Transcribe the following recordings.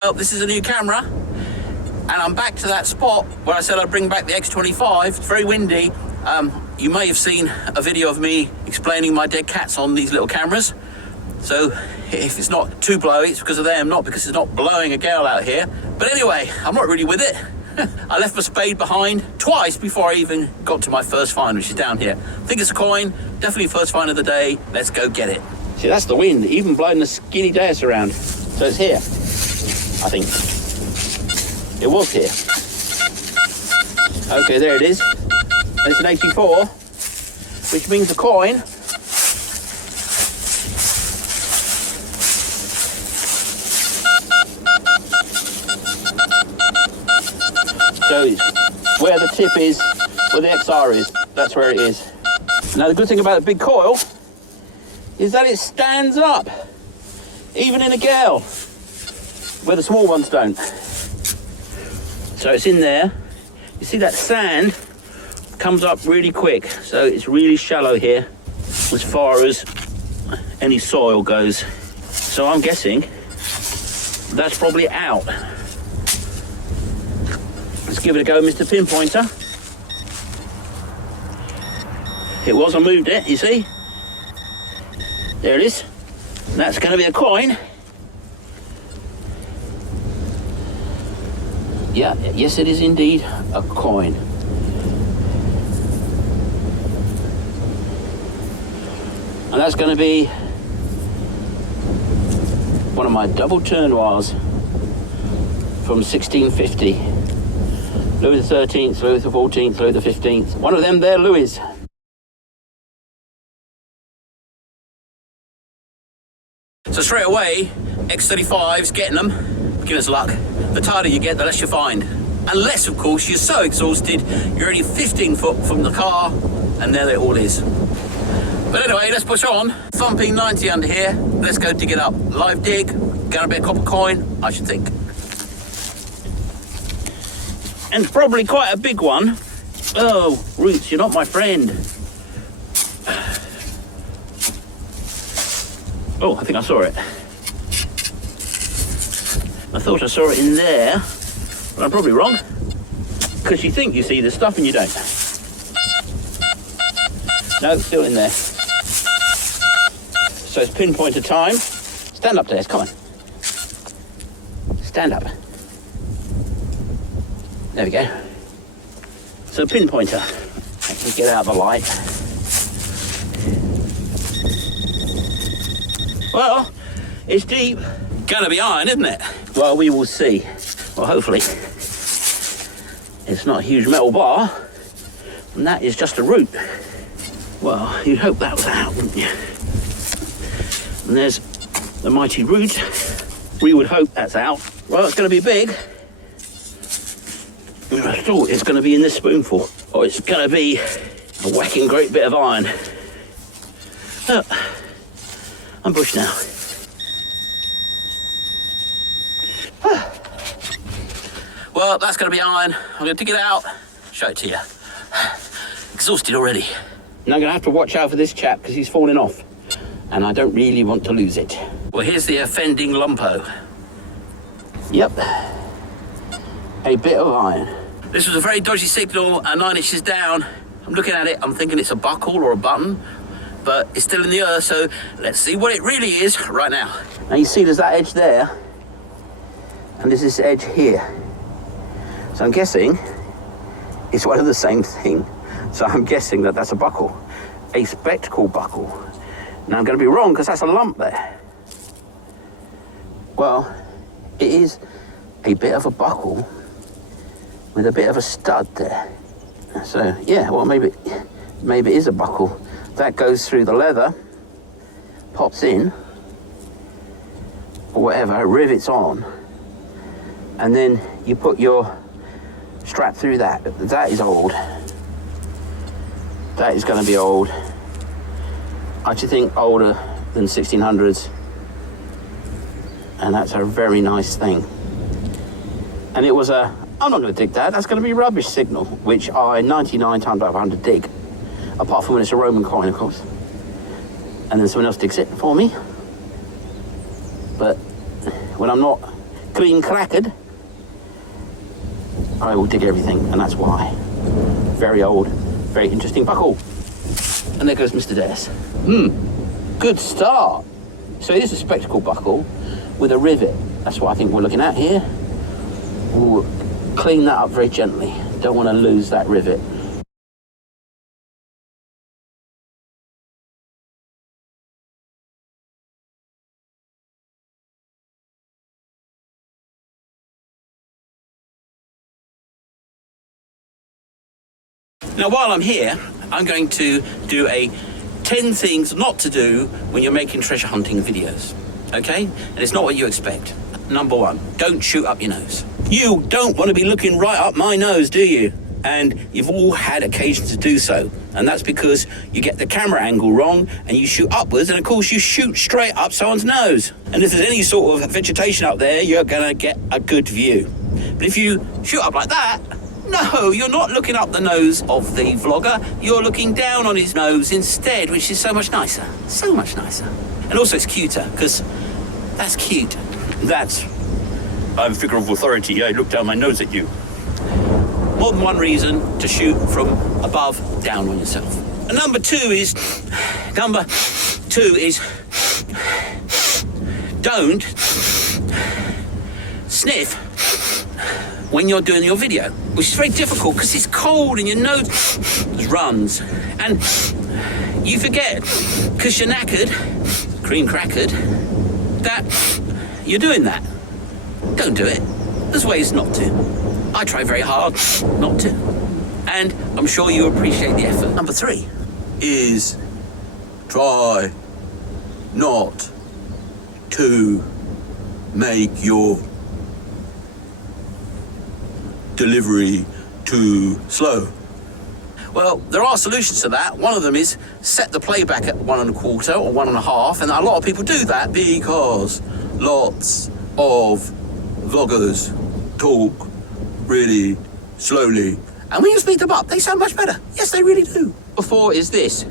Well, this is a new camera, and I'm back to that spot where I said I'd bring back the X25. It's very windy. You may have seen a video of me explaining my dead cats on these little cameras. So if it's not too blowy, it's because of them, not because it's not blowing a gale out here. But anyway, I'm not really with it. I left my spade behind twice before I even got to my first find, which is down here. I think it's a coin, definitely first find of the day. Let's go get it. See, that's the wind, even blowing the skinny dais around. So it's here, I think. It was here. Okay, there it is. And it's an 84, which means a coin. So it's where the tip is, where the XR is. That's where it is. Now the good thing about the big coil is that it stands up, even in a gale, where the small ones don't. So it's in there. You see that sand comes up really quick, so it's really shallow here as far as any soil goes. So I'm guessing that's probably out. Let's give it a go, Mr. Pinpointer. It was, I moved it, you see? There it is. That's going to be a coin. Yeah, yes, it is indeed a coin. And that's going to be one of my double turnoirs from 1650. Louis the 13th, Louis the 14th, Louis the 15th. One of them there, Louis. So straight away, X35's getting them. Beginner's luck. The tighter you get, the less you find. Unless, of course, you're so exhausted, you're only 15 foot from the car, and there it all is. But anyway, let's push on. Thumping 90 under here. Let's go dig it up. Live dig, gonna be a copper coin, I should think. And probably quite a big one. Oh, Roots, you're not my friend. Oh, I think I saw it. I thought I saw it in there, but I'm probably wrong. Because you think you see the stuff and you don't. No, still in there. So it's pinpointer time. Stand up, Des, come on. Stand up. There we go. So pinpointer. Actually get out of the light. Well, it's deep. Gonna be iron, isn't it? Well, we will see. Well, hopefully. It's not a huge metal bar. And that is just a root. Well, you'd hope that was out, wouldn't you? And there's the mighty root. We would hope that's out. Well, it's gonna be big. I thought it's going to be in this spoonful, or it's going to be a whacking great bit of iron. Oh, I'm bushed now. Well, that's going to be iron. I'm going to dig it out, show it to you. Exhausted already. Now I'm going to have to watch out for this chap because he's falling off, and I don't really want to lose it. Well, here's the offending lumpo. Yep. A bit of iron. This was a very dodgy signal, 9 inches down. I'm looking at it, I'm thinking it's a buckle or a button, but it's still in the earth, so let's see what it really is right now. Now you see there's that edge there, and there's this edge here. So I'm guessing it's one of the same thing. So I'm guessing that that's a buckle, a spectacle buckle. Now I'm going to be wrong because that's a lump there. Well, it is a bit of a buckle with a bit of a stud there. So yeah, well maybe it is a buckle. That goes through the leather, pops in, or whatever, rivets on, and then you put your strap through that. That is old. That is going to be old. I should think older than 1600s. And that's a very nice thing. And it was a, I'm not going to dig that, that's going to be rubbish signal, which I 99 times out of 100 dig. Apart from when it's a Roman coin, of course. And then someone else digs it for me. But when I'm not cream crackered, I will dig everything, and that's why. Very old, very interesting buckle. And there goes Mr. Des. Good start. So it is a spectacle buckle with a rivet. That's what I think we're looking at here. We'll clean that up very gently. Don't want to lose that rivet. Now, while I'm here, I'm going to do a 10 things not to do when you're making treasure hunting videos, okay? And it's not what you expect. Number 1, don't shoot up your nose. You don't want to be looking right up my nose, do you? And you've all had occasion to do so. And that's because you get the camera angle wrong and you shoot upwards, and of course you shoot straight up someone's nose. And if there's any sort of vegetation up there, you're gonna get a good view. But if you shoot up like that, no, you're not looking up the nose of the vlogger, you're looking down on his nose instead, which is so much nicer. So much nicer. And also it's cuter, because that's cute. I'm a figure of authority, I look down my nose at you. More than one reason to shoot from above down on yourself. And number two is, don't sniff when you're doing your video, which is very difficult because it's cold and your nose runs. And you forget, because you're knackered, cream crackered, that you're doing that. Don't do it. There's ways not to. I try very hard not to. And I'm sure you appreciate the effort. Number 3 is try not to make your delivery too slow. Well, there are solutions to that. One of them is set the playback at 1 1/4 or 1 1/2, and a lot of people do that because lots of vloggers talk really slowly. And when you speed them up, they sound much better. Yes, they really do. Before is this.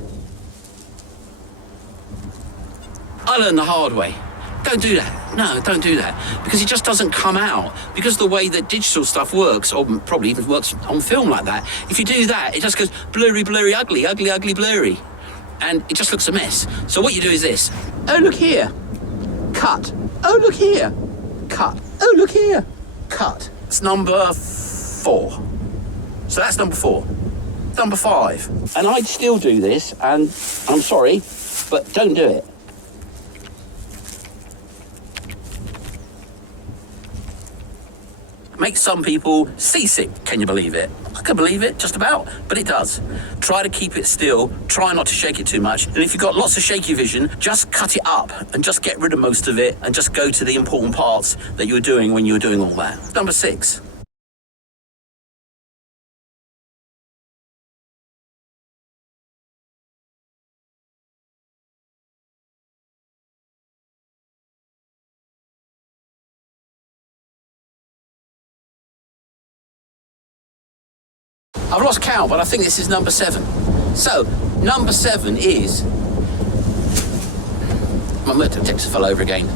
I learned the hard way. Don't do that. No, don't do that. Because it just doesn't come out. Because the way that digital stuff works, or probably even works on film like that, if you do that, it just goes blurry, blurry, ugly, ugly, ugly, blurry. And it just looks a mess. So what you do is this. Oh, look here. Cut. Oh, look here. Cut. Oh, look here. Cut. It's number 4. So that's number 4. Number 5. And I'd still do this, and I'm sorry, but don't do it. Makes some people seasick. Can you believe it? I can believe it, just about, but it does. Try to keep it still, try not to shake it too much, and if you've got lots of shaky vision, just cut it up and just get rid of most of it and just go to the important parts that you were doing when you were doing all that. Number 6. I've lost count, but I think this is number 7. So, number 7 is... My motor text fell over again.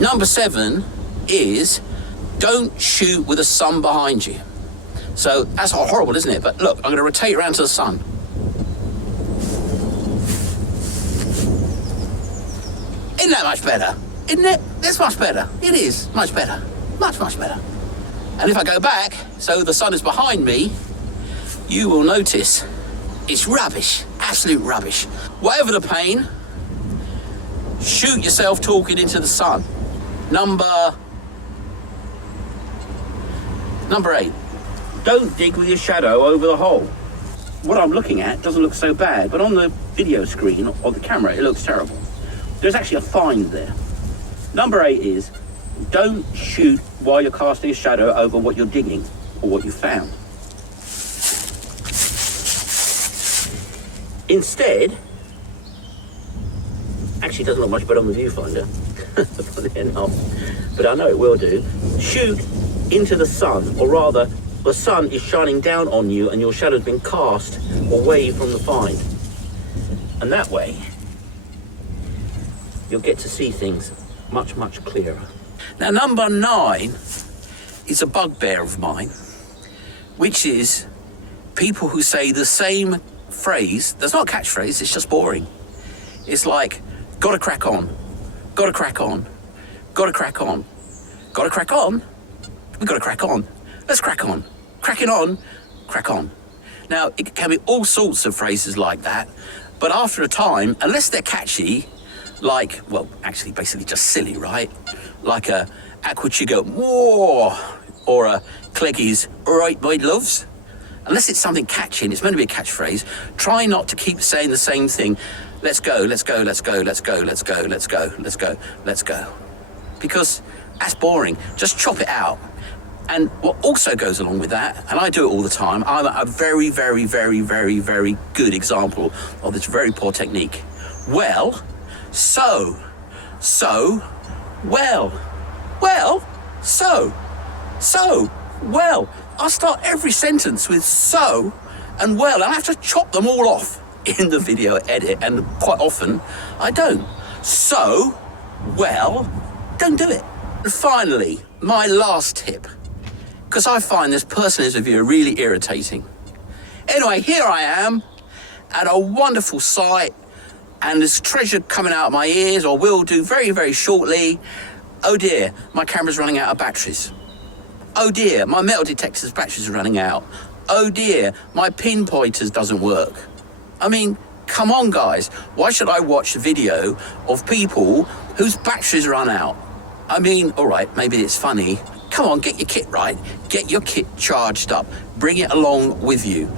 Number 7 is don't shoot with the sun behind you. So, that's horrible, isn't it? But look, I'm going to rotate around to the sun. Isn't that much better? Isn't it? It's much better. It is much better. Much, much better. And if I go back, so the sun is behind me, you will notice it's rubbish, absolute rubbish. Whatever the pain, shoot yourself talking into the sun. Number 8, don't dig with your shadow over the hole. What I'm looking at doesn't look so bad, but on the video screen or the camera, it looks terrible. There's actually a find there. Number 8 is don't shoot while you're casting a shadow over what you're digging or what you found. Instead, actually it doesn't look much better on the viewfinder, funny enough, but I know it will do. Shoot into the sun, or rather, the sun is shining down on you and your shadow's been cast away from the find. And that way, you'll get to see things much, much clearer. Now, number 9 is a bugbear of mine, which is people who say the same phrase. That's not a catchphrase, it's just boring. It's like, gotta crack on, gotta crack on, gotta crack on, gotta crack on, we gotta crack on, let's crack on, cracking on, crack on. Now, it can be all sorts of phrases like that, but after a time, unless they're catchy, like, well, actually basically just silly, right? Like a Aquachigo, whoa, or a Cleggy's, all right, my loves. Unless it's something catchy and it's meant to be a catchphrase, try not to keep saying the same thing. Let's go, let's go, let's go, let's go, let's go, let's go, let's go, let's go. Because that's boring. Just chop it out. And what also goes along with that, and I do it all the time, I'm a very, very, very, very, very good example of this very poor technique. Well, so, well, so, well. I start every sentence with so and well, and I have to chop them all off in the video edit, and quite often I don't. So, well, don't do it. And finally, my last tip, because I find this person's review really irritating. Anyway, here I am at a wonderful site, and there's treasure coming out of my ears, or will do very, very shortly. Oh dear, my camera's running out of batteries. Oh dear, my metal detector's batteries are running out. Oh dear, my pinpointers doesn't work. I mean, come on guys, why should I watch a video of people whose batteries run out? I mean, all right, maybe it's funny. Come on, get your kit right. Get your kit charged up. Bring it along with you.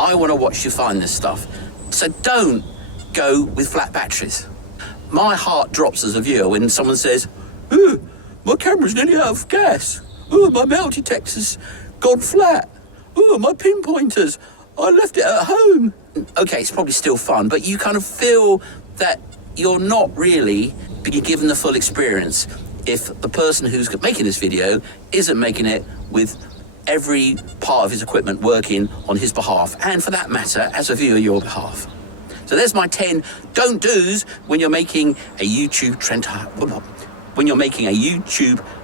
I want to watch you find this stuff. So don't go with flat batteries. My heart drops as a viewer when someone says, "Ooh, my camera's nearly out of gas. Ooh, my metal detector's gone flat. Ooh, my pinpointers, I left it at home." Okay, it's probably still fun, but you kind of feel that you're not really being given the full experience if the person who's making this video isn't making it with every part of his equipment working on his behalf, and for that matter, as a viewer, your behalf. So there's my 10 don't do's when you're making a YouTube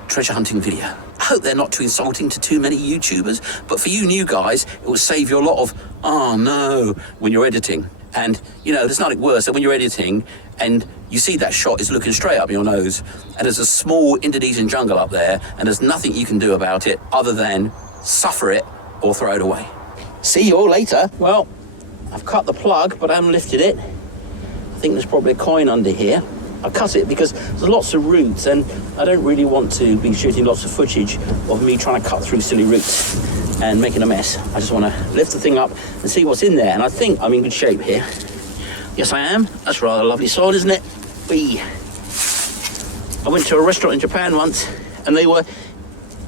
treasure hunting video. I hope they're not too insulting to too many YouTubers, but for you new guys, it will save you a lot of, oh no, when you're editing. And, you know, there's nothing worse than when you're editing and you see that shot is looking straight up your nose, and there's a small Indonesian jungle up there, and there's nothing you can do about it other than suffer it or throw it away. See you all later. Well, I've cut the plug, but I haven't lifted it. I think there's probably a coin under here. I cut it because there's lots of roots, and I don't really want to be shooting lots of footage of me trying to cut through silly roots and making a mess. I just want to lift the thing up and see what's in there, and I think I'm in good shape here. Yes, I am. That's rather lovely soil, isn't it? Whee. I went to a restaurant in Japan once, and they were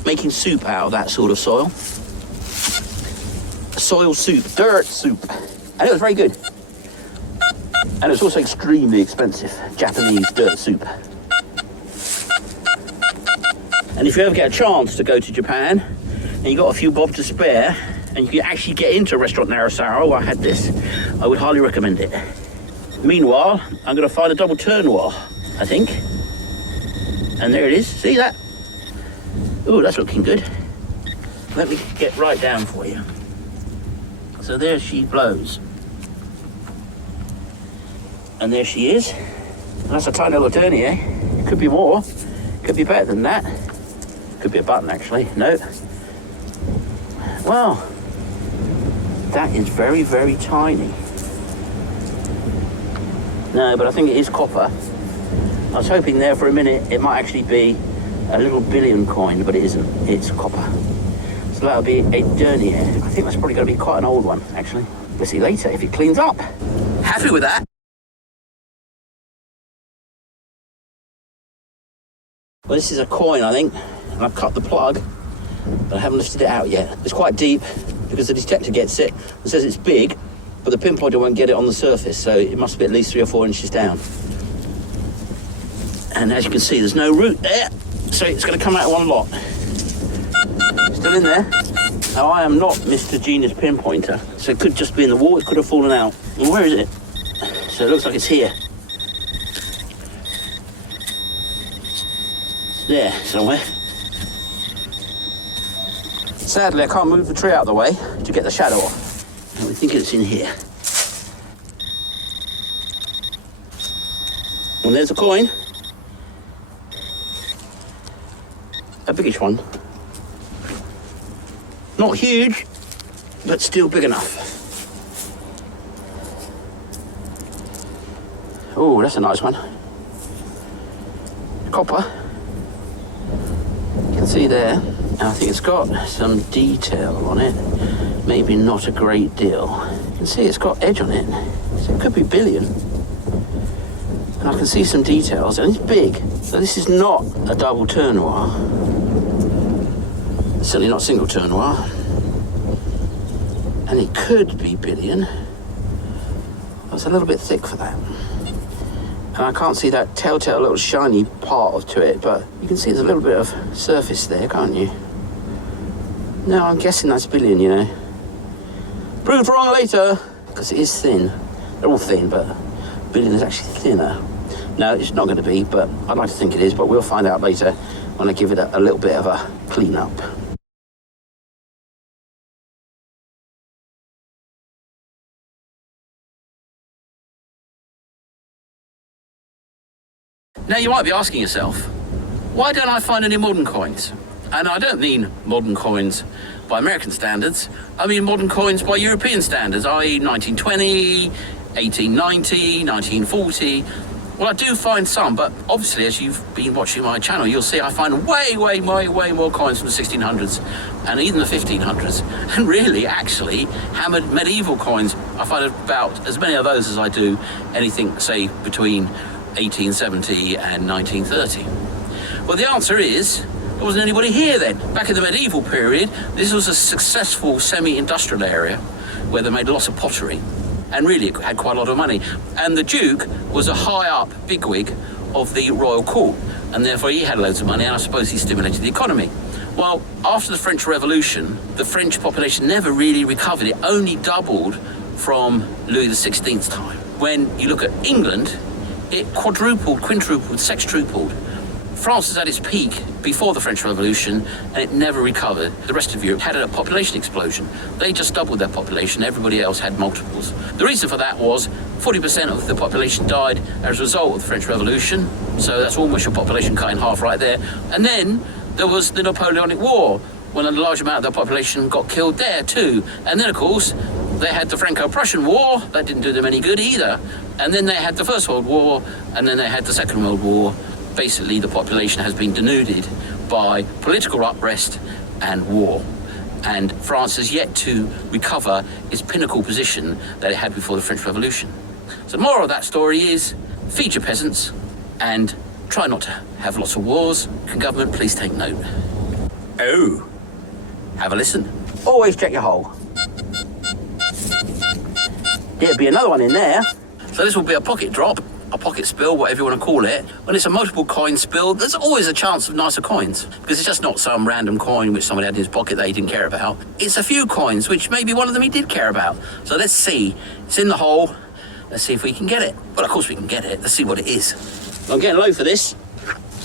making soup out of that sort of soil. Soil soup, dirt soup, and it was very good. And it was also extremely expensive, Japanese dirt soup. And if you ever get a chance to go to Japan, and you got a few bob to spare, and you can actually get into a restaurant in Arasaro, where I had this, I would highly recommend it. Meanwhile, I'm going to find a double turn wall, I think. And there it is, see that? Ooh, that's looking good. Let me get right down for you. So there she blows. And there she is. And that's a tiny little turny, eh? Could be more. Could be better than that. Could be a button, actually. No. Well, that is very, very tiny. No, but I think it is copper. I was hoping there for a minute it might actually be a little billion coin, but it isn't. It's copper. So that'll be a denier. I think that's probably going to be quite an old one, actually. We'll see later if it cleans up. Happy with that. Well, this is a coin, I think, and I've cut the plug, but I haven't lifted it out yet. It's quite deep because the detector gets it. It says it's big, but the pinpointer won't get it on the surface, so it must be at least 3 or 4 inches down. And as you can see, there's no root there, so it's going to come out in one lot. Still in there. Now, I am not Mr. Genius Pinpointer, so it could just be in the wall, it could have fallen out. Well, where is it? So it looks like it's here. there somewhere. Sadly, I can't move the tree out of the way to get the shadow off. And we think it's in here. And there's a coin. A biggish one. Not huge, but still big enough. Oh, that's a nice one. Copper. You can see there. And I think it's got some detail on it. Maybe not a great deal. You can see it's got edge on it. So it could be billion. And I can see some details, and it's big. So this is not a double turn noir. Certainly not single turn noir. And it could be billion. It's a little bit thick for that. And I can't see that telltale little shiny part to it, but you can see there's a little bit of surface there, can't you? No, I'm guessing that's billion, you know. Proved wrong later, because it is thin. They're all thin, but billion is actually thinner. No, it's not going to be, but I'd like to think it is, but we'll find out later when I give it a little bit of a clean up. Now you might be asking yourself, why don't I find any modern coins? And I don't mean modern coins by American standards, I mean modern coins by European standards, i.e. 1920, 1890, 1940. Well, I do find some, but obviously as you've been watching my channel, you'll see I find way more coins from the 1600s and even the 1500s. And really, actually, hammered medieval coins, I find about as many of those as I do anything, say, between 1870 and 1930. Well, the answer is, there wasn't anybody here then. Back in the medieval period, this was a successful semi-industrial area where they made lots of pottery, and really it had quite a lot of money. And the Duke was a high-up bigwig of the royal court, and therefore he had loads of money, and I suppose he stimulated the economy. Well, after the French Revolution, the French population never really recovered. It only doubled from Louis XVI's time. When you look at England, it quadrupled, quintupled, sextupled. France was at its peak before the French Revolution, and it never recovered. The rest of Europe had a population explosion. They just doubled their population. Everybody else had multiples. The reason for that was 40% of the population died as a result of the French Revolution. So that's almost your population cut in half right there. And then there was the Napoleonic War, when a large amount of the population got killed there too. And then, of course, they had the Franco-Prussian War. That didn't do them any good either. And then they had the First World War, and then they had the Second World War. Basically, the population has been denuded by political unrest and war. And France has yet to recover its pinnacle position that it had before the French Revolution. So the moral of that story is, feed your peasants and try not to have lots of wars. Can government please take note? Oh, have a listen. Always check your hole. There'll be another one in there. So this will be a pocket drop, a pocket spill, whatever you want to call it. When it's a multiple coin spill, there's always a chance of nicer coins, because it's just not some random coin which somebody had in his pocket that he didn't care about. It's a few coins which maybe one of them he did care about. So let's see. It's in the hole. Let's see if we can get it. Well, of course we can get it. Let's see what it is. I'm getting low for this.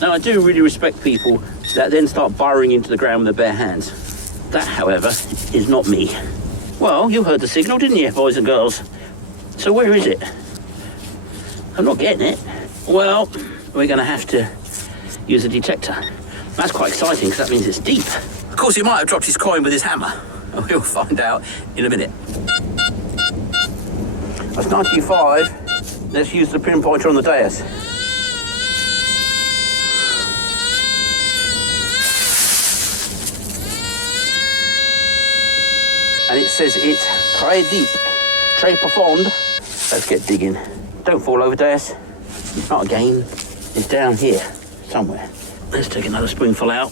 Now, I do really respect people that then start burrowing into the ground with their bare hands. That, however, is not me. Well, you heard the signal, didn't you, boys and girls? So where is it? I'm not getting it. Well, we're going to have to use a detector. That's quite exciting, because that means it's deep. Of course, he might have dropped his coin with his hammer. We'll find out in a minute. That's 95. Let's use the pinpointer on the dais. And it says it's très deep, très profond. Let's get digging. Don't fall over, Dais. Not again. It's down here, somewhere. Let's take another spoonful out.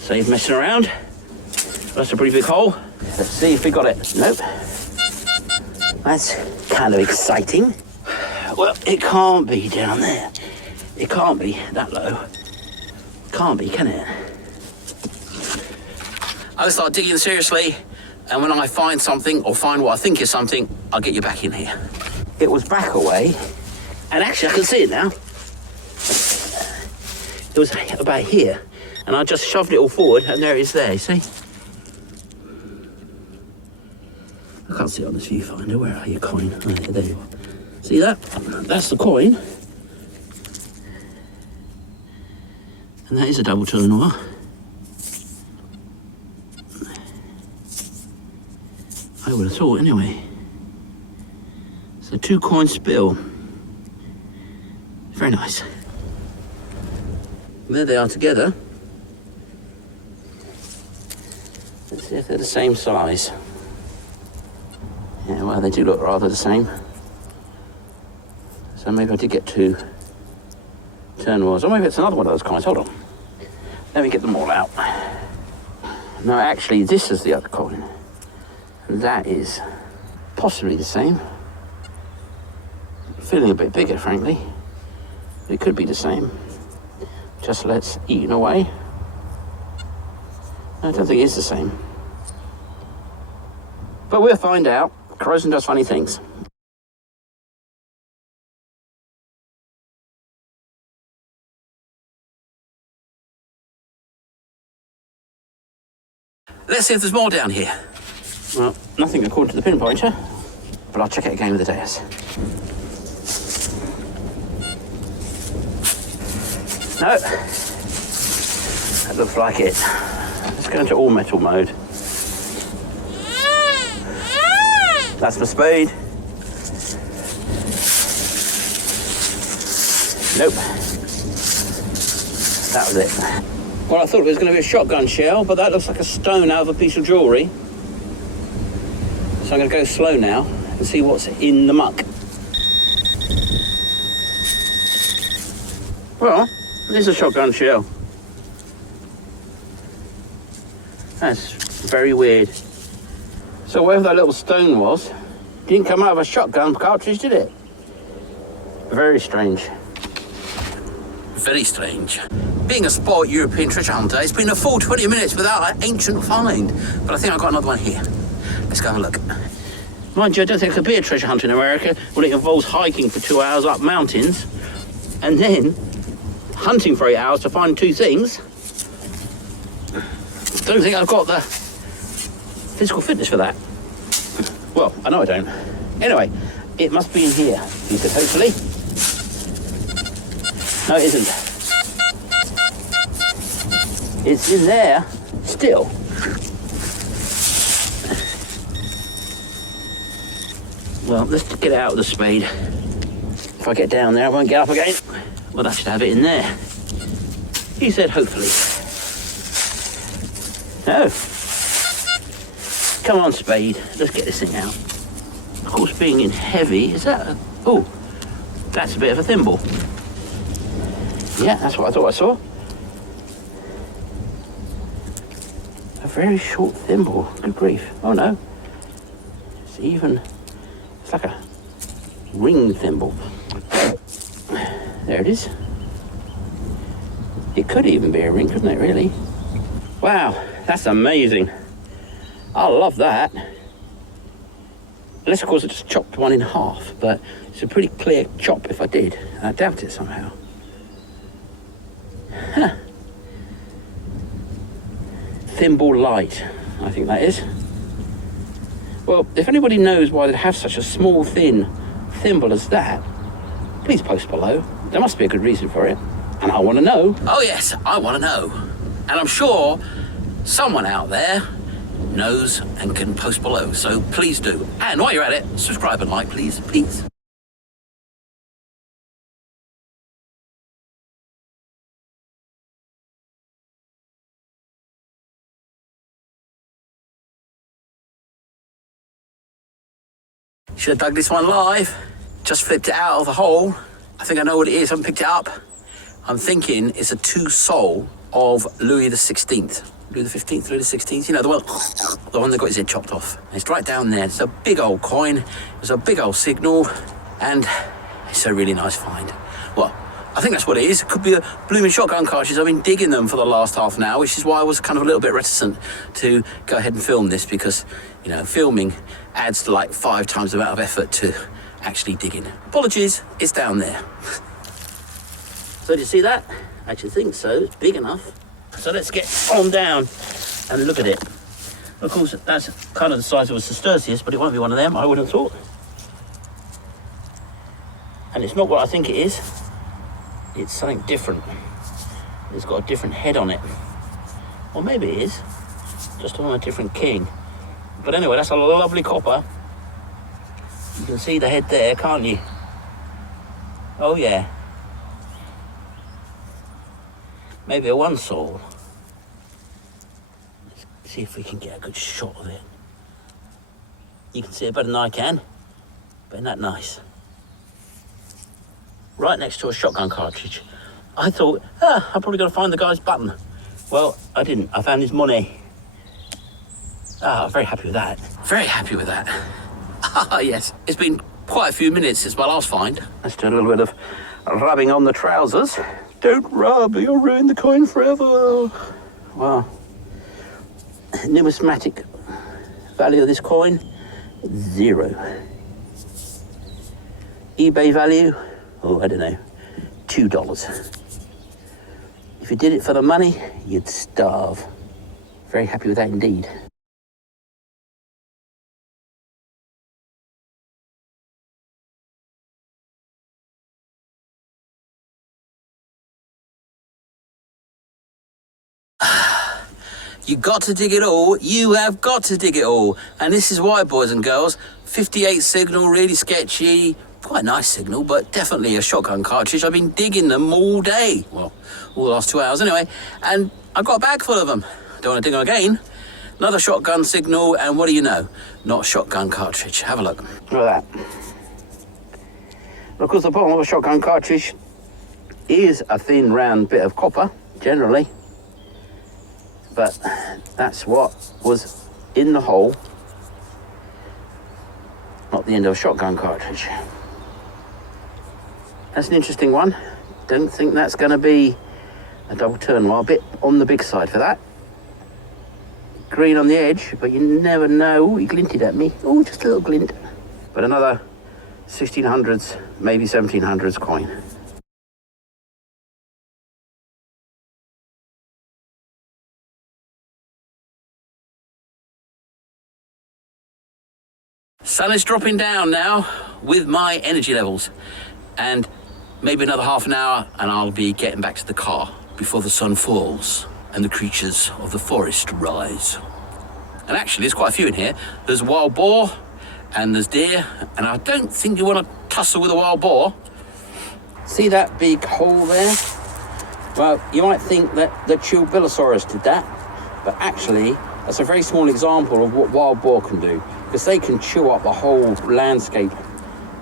Save messing around. That's a pretty big hole. Let's see if we got it. Nope. That's kind of exciting. Well, it can't be down there. It can't be that low. Can't be, can it? I'll start digging seriously, and when I find something, or find what I think is something, I'll get you back in here. It was back away, and actually I can see it now. it was about here, and I just shoved it all forward, and there it is there, you see? I can't see it on this viewfinder. Where are you, coin? Oh, there you are. See that? That's the coin. And that is a double turnover. I would have thought, anyway. So 2 coin spill. Very nice. There they are together. Let's see if they're the same size. Yeah, well, they do look rather the same. So maybe I did get 2 turnovers. Or maybe it's another one of those coins. Hold on. Let me get them all out. No, actually, this is the other coin. And that is possibly the same. Feeling a bit bigger, frankly. It could be the same. Just let's eat away. I don't think it's the same. But we'll find out. Corrosion does funny things. Let's see if there's more down here. Well, nothing according to the pinpointer, but I'll check it again with the Deus. No, that looks like it. Let's go into all metal mode. That's my spade. Nope. That was it. Well, I thought it was going to be a shotgun shell, but that looks like a stone out of a piece of jewellery. So I'm going to go slow now and see what's in the muck. Well, there's a shotgun shell. That's very weird. So wherever that little stone was, didn't come out of a shotgun cartridge, did it? Very strange. Very strange. Being a sport European treasure hunter, it's been a full 20 minutes without an ancient find. But I think I've got another one here. Let's go have a look. Mind you, I don't think I could be a treasure hunter in America when it involves hiking for 2 hours up mountains and then hunting for 8 hours to find 2 things. Don't think I've got the physical fitness for that. Well, I know I don't. Anyway, it must be in here, he said, hopefully. No, it isn't. It's in there, still. Well, let's get it out of the spade. If I get down there, I won't get up again. Well, I should have it in there. He said, hopefully. No. Come on, spade. Let's get this thing out. Of course, being in heavy, is that a... Oh, that's a bit of a thimble. Yeah, that's what I thought I saw. A very short thimble. Good grief. Oh, no. It's even... It's like a ring thimble. There it is. It could even be a ring, couldn't it, really? Wow, that's amazing. I love that. Unless, of course, I just chopped one in half, but it's a pretty clear chop if I did. I doubt it somehow. Huh. Thimble light, I think that is. Well, if anybody knows why they'd have such a small, thin thimble as that, please post below. There must be a good reason for it. And I want to know. Oh yes, I want to know. And I'm sure someone out there knows and can post below, so please do. And while you're at it, subscribe and like, please, please. Should have dug this one live. Just flipped it out of the hole. I think I know what it is. I haven't picked it up. I'm thinking it's a 2 sol of Louis the 16th. Louis the 15th, Louis the 16th. You know, the one that got his head chopped off. And it's right down there. It's a big old coin. It's a big old signal. And it's a really nice find. Well, I think that's what it is. It could be a blooming shotgun cartridge. I've been digging them for the last half an hour, which is why I was kind of a little bit reticent to go ahead and film this, because, you know, filming adds to like 5 times the amount of effort to actually digging. Apologies, it's down there. So did you see that? I actually think so. It's big enough. So let's get on down and look at it. Of course, that's kind of the size of a Sestercius, but it won't be one of them, I would have thought. And it's not what I think it is. It's something different. It's got a different head on it. Or maybe it is. Just on a different king. But anyway, that's a lovely copper. You can see the head there, can't you? Oh yeah. Maybe a one soul. Let's see if we can get a good shot of it. You can see it better than I can. But isn't that nice? Right next to a shotgun cartridge. I thought, I'm probably going to find the guy's button. Well, I didn't. I found his money. I'm very happy with that. Very happy with that. Yes. It's been quite a few minutes since my last find. Let's do a little bit of rubbing on the trousers. Don't rub, you'll ruin the coin forever. Well, numismatic value of this coin, 0. eBay value, I don't know, $2. If you did it for the money, you'd starve. Very happy with that indeed. You got to dig it all. You have got to dig it all. And this is why, boys and girls, 58 signal, really sketchy. Quite a nice signal, but definitely a shotgun cartridge. I've been digging them all day. Well, all the last 2 hours anyway. And I've got a bag full of them. Don't want to dig them again. Another shotgun signal, and what do you know? Not a shotgun cartridge. Have a look. Look at that. Of course, the bottom of a shotgun cartridge is a thin, round bit of copper, generally. But that's what was in the hole, not the end of a shotgun cartridge. That's an interesting one. Don't think that's going to be a double turn. Well, a bit on the big side for that. Green on the edge, but you never know. Ooh, he glinted at me. Oh, just a little glint. But another 1600s, maybe 1700s coin. Sun is dropping down now with my energy levels, and maybe another half an hour and I'll be getting back to the car before the sun falls and the creatures of the forest rise. And actually there's quite a few in here. There's wild boar and there's deer, and I don't think you want to tussle with a wild boar. See that big hole there? Well, you might think that the Chubilosaurus did that, but actually that's a very small example of what wild boar can do, because they can chew up the whole landscape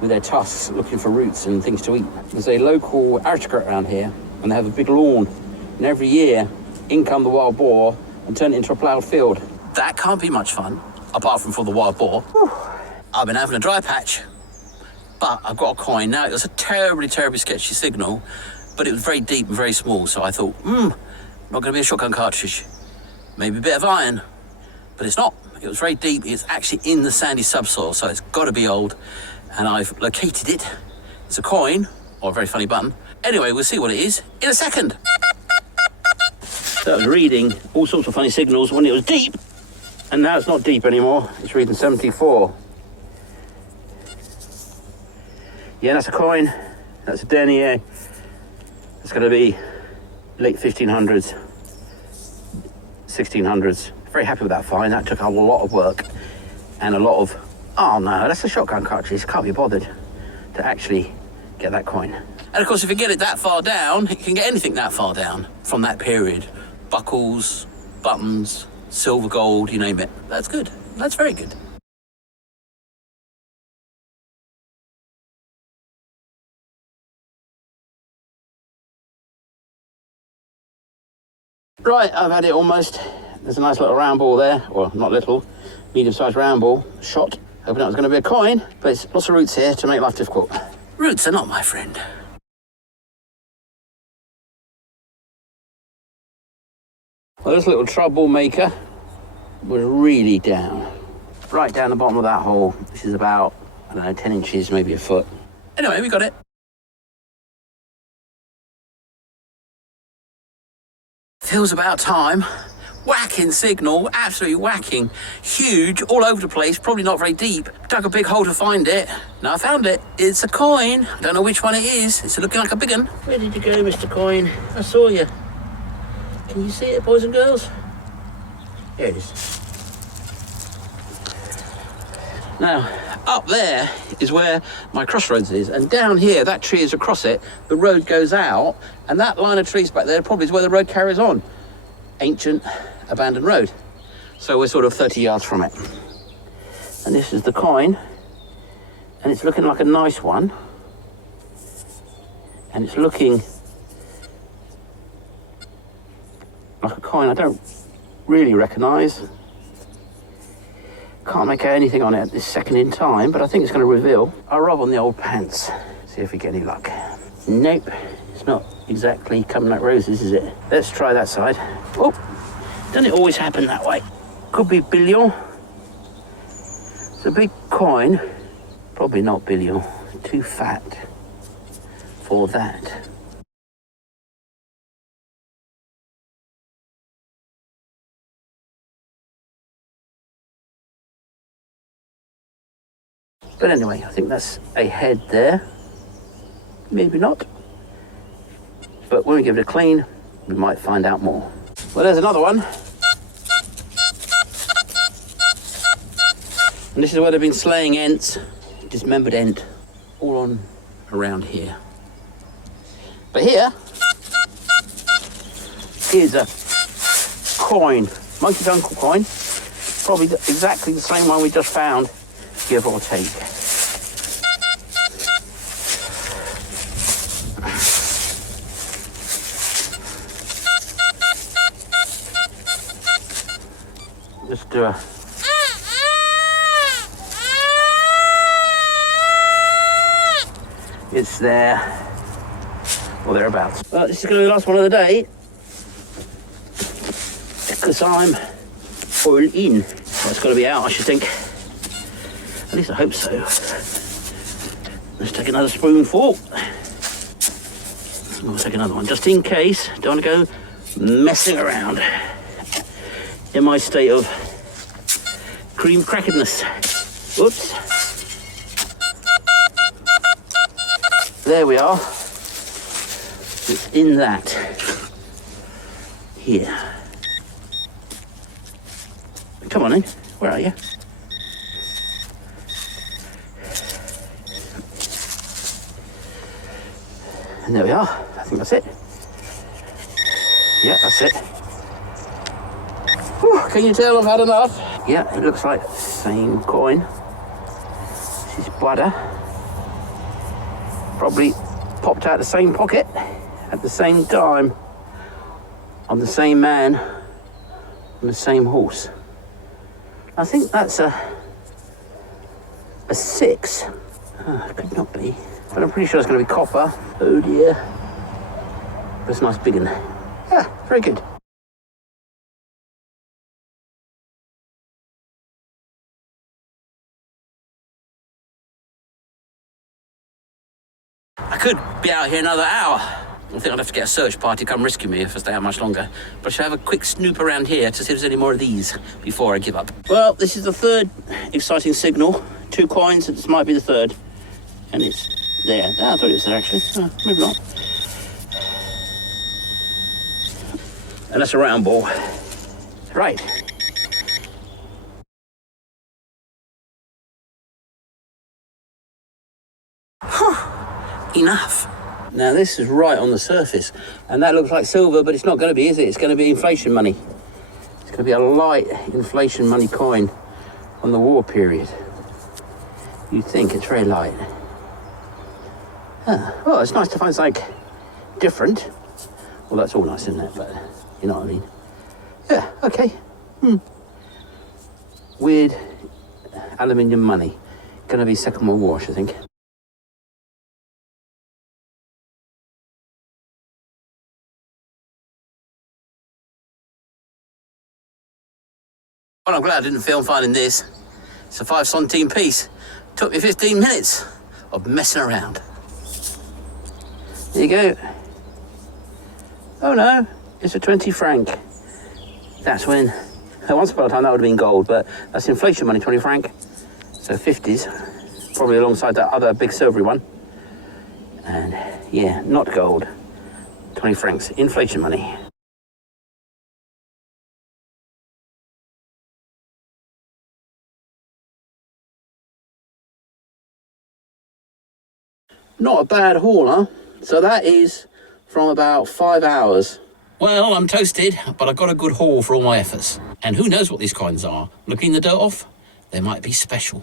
with their tusks looking for roots and things to eat. There's a local aristocrat around here, and they have a big lawn, and every year in come the wild boar and turn it into a ploughed field. That can't be much fun, apart from for the wild boar. Whew. I've been having a dry patch, but I've got a coin. Now, it was a terribly, terribly sketchy signal, but it was very deep and very small, so I thought, not going to be a shotgun cartridge. Maybe a bit of iron, but it's not. It was very deep. It's actually in the sandy subsoil, so it's got to be old. And I've located it. It's a coin, or a very funny button. Anyway, we'll see what it is in a second. So I was reading all sorts of funny signals when it was deep, and now it's not deep anymore. It's reading 74. Yeah, that's a coin. That's a denier. It's going to be late 1500s, 1600s. Very happy with that find. That took a lot of work and a lot of, oh no, that's a shotgun cartridge. Can't be bothered to actually get that coin. And of course, if you get it that far down, you can get anything that far down from that period. Buckles, buttons, silver, gold, you name it. That's good. That's very good. Right, I've had it almost. There's a nice little round ball there, well, not little, medium-sized round ball shot. Hoping that was going to be a coin, but it's lots of roots here to make life difficult. Roots are not my friend. Well, this little troublemaker was really down. Right down the bottom of that hole, which is about, I don't know, 10 inches, maybe a foot. Anyway, we got it. Feels about time. Whacking signal, absolutely whacking. Huge, all over the place, probably not very deep. Dug a big hole to find it. Now I found it. It's a coin. I don't know which one it is. It's looking like a big one. Where did you go, Mr. Coin? I saw you. Can you see it, boys and girls? There it is. Now, up there is where my crossroads is, and down here, that tree is across it, the road goes out, and that line of trees back there probably is where the road carries on. Ancient, abandoned road. So we're sort of 30 yards from it. And this is the coin, and it's looking like a nice one. And it's looking like a coin I don't really recognise. Can't make out anything on it at this second in time, but I think it's going to reveal. I'll rub on the old pants, see if we get any luck. Nope, it's not exactly coming like roses, is it? Let's try that side. Oh, doesn't it always happen that way? Could be billion. It's a big coin. Probably not billion, too fat for that. But anyway, I think that's a head there. Maybe not. But when we give it a clean, we might find out more. Well, there's another one. And this is where they've been slaying ents, dismembered ent, all on around here. But here is a coin, monkey's uncle coin, probably exactly the same one we just found, give or take. Just do a it's there or thereabouts. Well, this is going to be the last one of the day because I'm all in. Well, it's got to be out, I should think. At least I hope so. Let's take another spoonful. I'll take another one just in case. Don't want to go messing around in my state of cream crackedness. Whoops. There we are. It's in that. Here. Come on in. Where are you? And there we are. I think that's it. Yeah, that's it. Whew, can you tell I've had enough? Yeah, it looks like the same coin. This is butter. Probably popped out the same pocket at the same time on the same man on the same horse. I think that's a 6. Could not be, but I'm pretty sure it's going to be copper. Oh dear. But it's a nice big one. Yeah, very good. I could be out here another hour. I think I'd have to get a search party to come rescue me if I stay out much longer. But I should have a quick snoop around here to see if there's any more of these before I give up. Well, this is the third exciting signal. 2 coins, this might be the third. And it's there. I thought it was there actually. Oh, maybe not. And that's a round ball. Right. Enough. Now this is right on the surface, and that looks like silver, but it's not going to be, is it? It's going to be inflation money. It's going to be a light inflation money coin on the war period. You'd think it's very light. Oh, it's nice to find something different. Well, that's all nice, isn't it? But you know what I mean. Yeah, okay. Weird aluminium money. Going to be Second World War, I think. Well, I'm glad I didn't film finding this. It's a 5 centime piece. Took me 15 minutes of messing around. There you go. Oh no, It's a 20 franc. That's when, once upon a time that would have been gold, but that's inflation money, 20 franc. So 50s, probably alongside that other big silvery one. And yeah, not gold, 20 francs, inflation money. Not a bad haul, huh? So that is from about 5 hours. Well, I'm toasted, but I got a good haul for all my efforts. And who knows what these coins are? Looking the dirt off, they might be special.